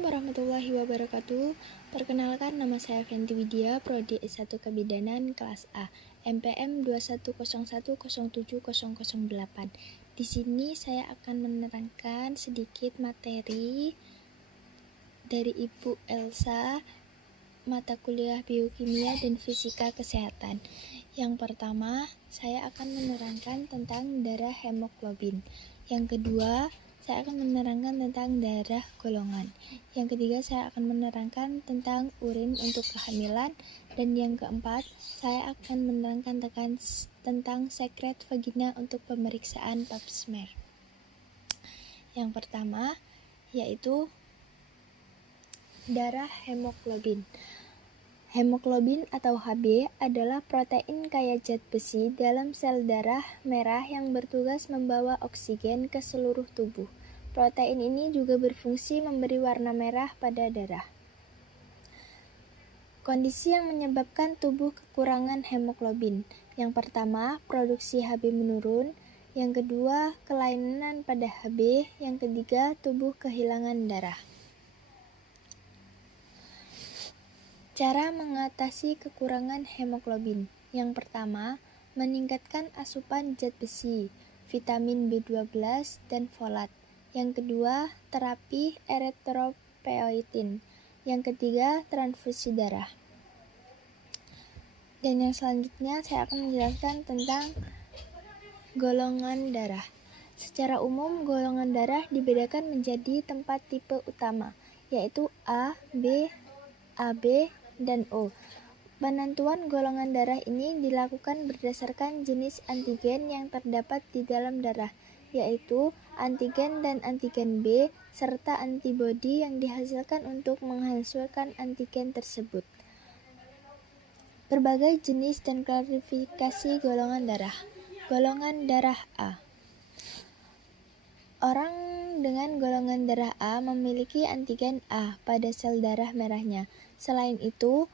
Warahmatullahi wabarakatuh. Perkenalkan, nama saya Fenty Widya, Prodi S1 Kebidanan kelas A, MPM 2101070008. Di sini saya akan menerangkan sedikit materi dari Ibu Elsa, mata kuliah Biokimia dan Fisika Kesehatan. Yang pertama, saya akan menerangkan tentang darah hemoglobin. Yang kedua, saya akan menerangkan tentang darah golongan. Yang ketiga, saya akan menerangkan tentang urin untuk kehamilan. Dan yang keempat, saya akan menerangkan tentang sekret vagina untuk pemeriksaan pap smear. Yang pertama, yaitu darah hemoglobin. Hemoglobin atau Hb adalah protein kaya zat besi dalam sel darah merah yang bertugas membawa oksigen ke seluruh tubuh. Protein ini juga berfungsi memberi warna merah pada darah. Kondisi yang menyebabkan tubuh kekurangan hemoglobin. Yang pertama, produksi Hb menurun. Yang kedua, kelainan pada Hb. Yang ketiga, tubuh kehilangan darah. Cara mengatasi kekurangan hemoglobin. Yang pertama, meningkatkan asupan zat besi, vitamin B12 dan folat. Yang kedua, terapi eritropoietin. Yang ketiga, transfusi darah. Dan yang selanjutnya saya akan menjelaskan tentang golongan darah. Secara umum, golongan darah dibedakan menjadi 4 tipe utama, yaitu A, B, AB, dan O. Penentuan golongan darah ini dilakukan berdasarkan jenis antigen yang terdapat di dalam darah, yaitu antigen dan antigen B, serta antibodi yang dihasilkan untuk menghasilkan antigen tersebut. Berbagai jenis dan klasifikasi golongan darah. Golongan darah A. Orang dengan golongan darah A memiliki antigen A pada sel darah merahnya. Selain itu,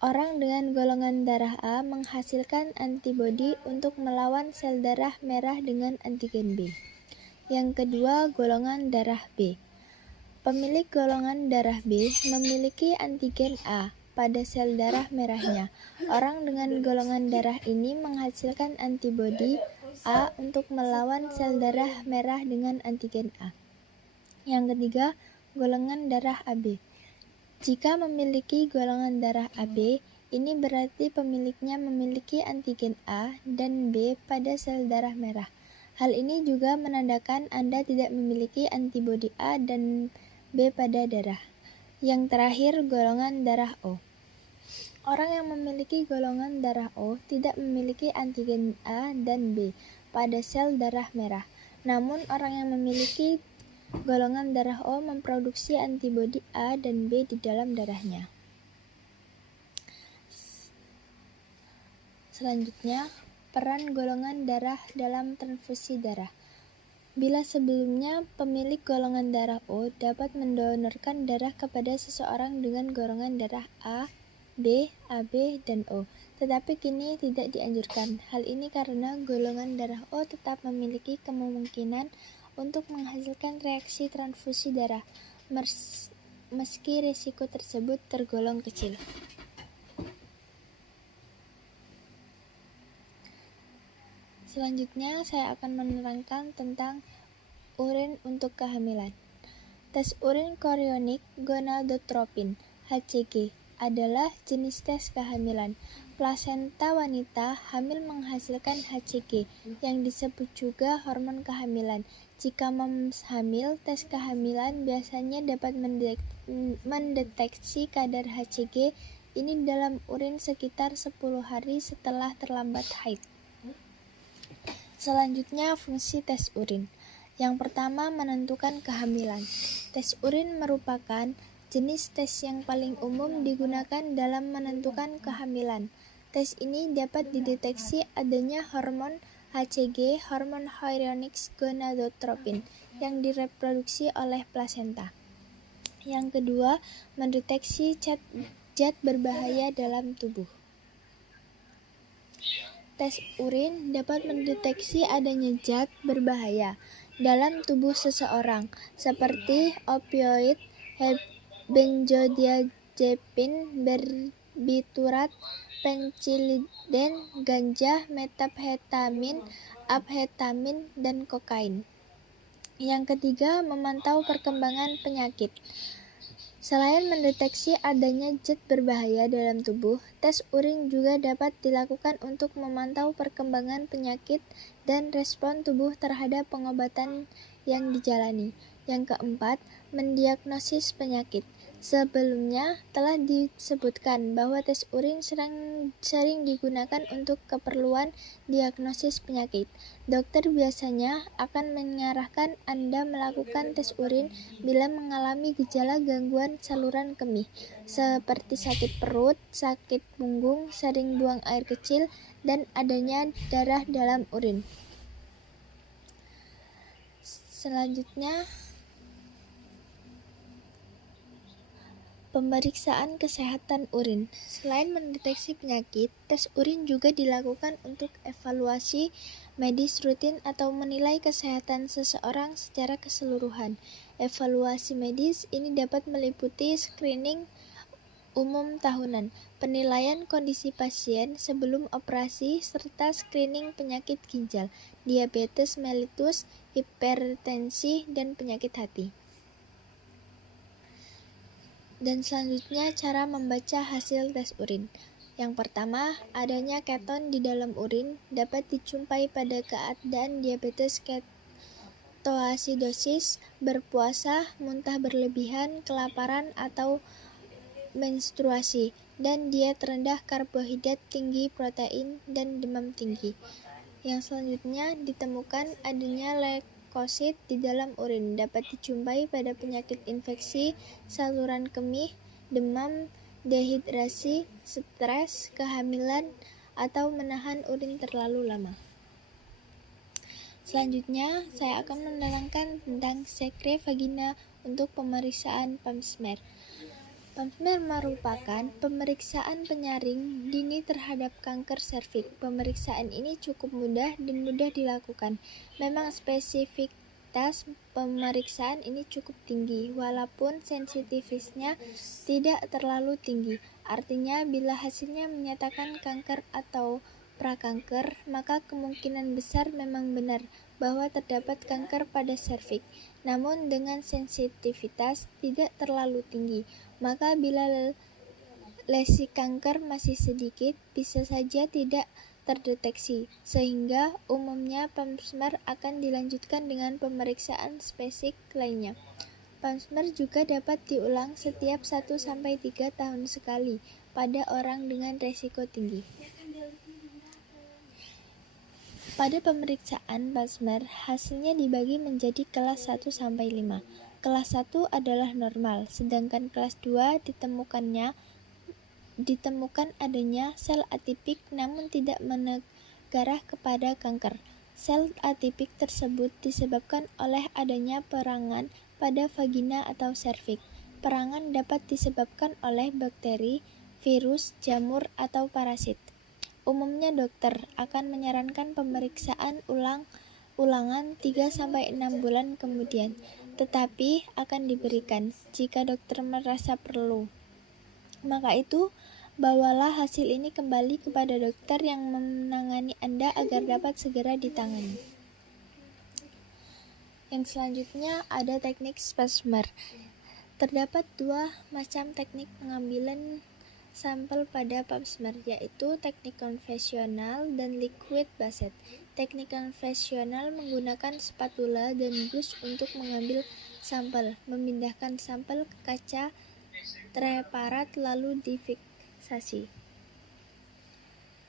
orang dengan golongan darah A menghasilkan antibodi untuk melawan sel darah merah dengan antigen B. Yang kedua, golongan darah B. Pemilik golongan darah B memiliki antigen A pada sel darah merahnya. Orang dengan golongan darah ini menghasilkan antibodi A untuk melawan sel darah merah dengan antigen A. Yang ketiga, golongan darah AB. Jika memiliki golongan darah AB, ini berarti pemiliknya memiliki antigen A dan B pada sel darah merah. Hal ini juga menandakan Anda tidak memiliki antibodi A dan B pada darah. Yang terakhir, golongan darah O. Orang yang memiliki golongan darah O tidak memiliki antigen A dan B pada sel darah merah. Namun, orang yang memiliki golongan darah O memproduksi antibodi A dan B di dalam darahnya. Selanjutnya, peran golongan darah dalam transfusi darah. Bila sebelumnya pemilik golongan darah O dapat mendonorkan darah kepada seseorang dengan golongan darah A, B, AB, dan O, tetapi kini tidak dianjurkan. Hal ini karena golongan darah O tetap memiliki kemungkinan untuk menghasilkan reaksi transfusi darah, meski risiko tersebut tergolong kecil. Selanjutnya, saya akan menerangkan tentang urin untuk kehamilan. Tes urin chorionic gonadotropin (HCG) adalah jenis tes kehamilan. Plasenta wanita hamil menghasilkan HCG yang disebut juga hormon kehamilan. Jika hamil, tes kehamilan biasanya dapat mendeteksi kadar HCG ini dalam urin sekitar 10 hari setelah terlambat haid. Selanjutnya, fungsi tes urin. Yang pertama, menentukan kehamilan. Tes urin merupakan jenis tes yang paling umum digunakan dalam menentukan kehamilan. Tes ini dapat dideteksi adanya hormon HCG, hormon chorionic gonadotropin, yang direproduksi oleh plasenta. Yang kedua, mendeteksi zat berbahaya dalam tubuh. Tes urin dapat mendeteksi adanya zat berbahaya dalam tubuh seseorang, seperti opioid, benzodiazepin, barbiturat, pensiliden, ganja, methamphetamine, amfetamin, dan kokain. Yang ketiga, memantau perkembangan penyakit. Selain mendeteksi adanya zat berbahaya dalam tubuh, tes urin juga dapat dilakukan untuk memantau perkembangan penyakit dan respon tubuh terhadap pengobatan yang dijalani. Yang keempat, mendiagnosis penyakit. Sebelumnya telah disebutkan bahwa tes urin sering digunakan untuk keperluan diagnosis penyakit. Dokter biasanya akan menyarankan Anda melakukan tes urin bila mengalami gejala gangguan saluran kemih, seperti sakit perut, sakit punggung, sering buang air kecil, dan adanya darah dalam urin. Selanjutnya, pemeriksaan kesehatan urin. Selain mendeteksi penyakit, tes urin juga dilakukan untuk evaluasi medis rutin atau menilai kesehatan seseorang secara keseluruhan. Evaluasi medis ini dapat meliputi screening umum tahunan, penilaian kondisi pasien sebelum operasi, serta screening penyakit ginjal, diabetes mellitus, hipertensi, dan penyakit hati. Dan selanjutnya, cara membaca hasil tes urin. Yang pertama, adanya keton di dalam urin dapat dijumpai pada keadaan diabetes ketoasidosis, berpuasa, muntah berlebihan, kelaparan, atau menstruasi, dan diet rendah karbohidrat tinggi protein, dan demam tinggi. Yang selanjutnya, ditemukan adanya leukosit di dalam urin dapat dijumpai pada penyakit infeksi saluran kemih, demam, dehidrasi, stres, kehamilan, atau menahan urin terlalu lama. Selanjutnya, saya akan menerangkan tentang sekre vagina untuk pemeriksaan pap smear. Pap smear merupakan pemeriksaan penyaring dini terhadap kanker serviks. Pemeriksaan ini cukup mudah dan mudah dilakukan. Memang spesifitas pemeriksaan ini cukup tinggi, walaupun sensitivitasnya tidak terlalu tinggi. Artinya, bila hasilnya menyatakan kanker atau prakanker, maka kemungkinan besar memang benar bahwa terdapat kanker pada serviks. Namun dengan sensitivitas tidak terlalu tinggi, maka bila lesi kanker masih sedikit, bisa saja tidak terdeteksi, sehingga umumnya pap smear akan dilanjutkan dengan pemeriksaan spesifik lainnya. Pap smear juga dapat diulang setiap 1-3 tahun sekali pada orang dengan risiko tinggi. Pada pemeriksaan pap smear, hasilnya dibagi menjadi kelas 1-5. Kelas 1 adalah normal, sedangkan kelas 2 ditemukan adanya sel atipik namun tidak mengarah kepada kanker. Sel atipik tersebut disebabkan oleh adanya perangan pada vagina atau serviks. Perangan dapat disebabkan oleh bakteri, virus, jamur, atau parasit. Umumnya dokter akan menyarankan pemeriksaan ulangan 3-6 bulan kemudian, tetapi akan diberikan jika dokter merasa perlu. Maka itu, bawalah hasil ini kembali kepada dokter yang menangani Anda agar dapat segera ditangani. Yang selanjutnya ada teknik pap smear. Terdapat 2 macam teknik pengambilan sampel pada pap smear, yaitu teknik konvensional dan liquid based. Teknik konvensional menggunakan spatula dan brush untuk mengambil sampel, memindahkan sampel ke kaca transparan lalu difiksasi.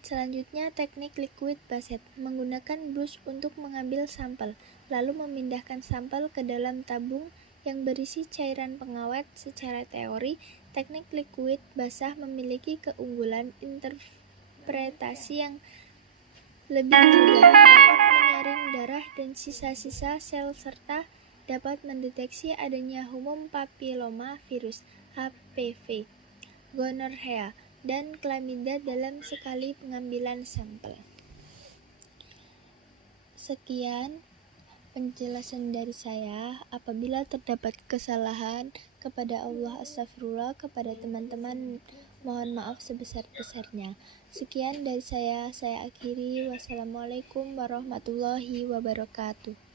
Selanjutnya, teknik liquid based menggunakan brush untuk mengambil sampel, lalu memindahkan sampel ke dalam tabung yang berisi cairan pengawet. Secara teori, teknik liquid basah memiliki keunggulan interpretasi yang lebih mudah, dapat menyaring darah dan sisa-sisa sel serta dapat mendeteksi adanya human papilloma virus (HPV), gonorrhea, dan klamida dalam sekali pengambilan sampel. Sekian penjelasan dari saya. Apabila terdapat kesalahan, kepada Allah astagfirullah, kepada teman-teman mohon maaf sebesar-besarnya. Sekian dari saya akhiri. Wassalamualaikum warahmatullahi wabarakatuh.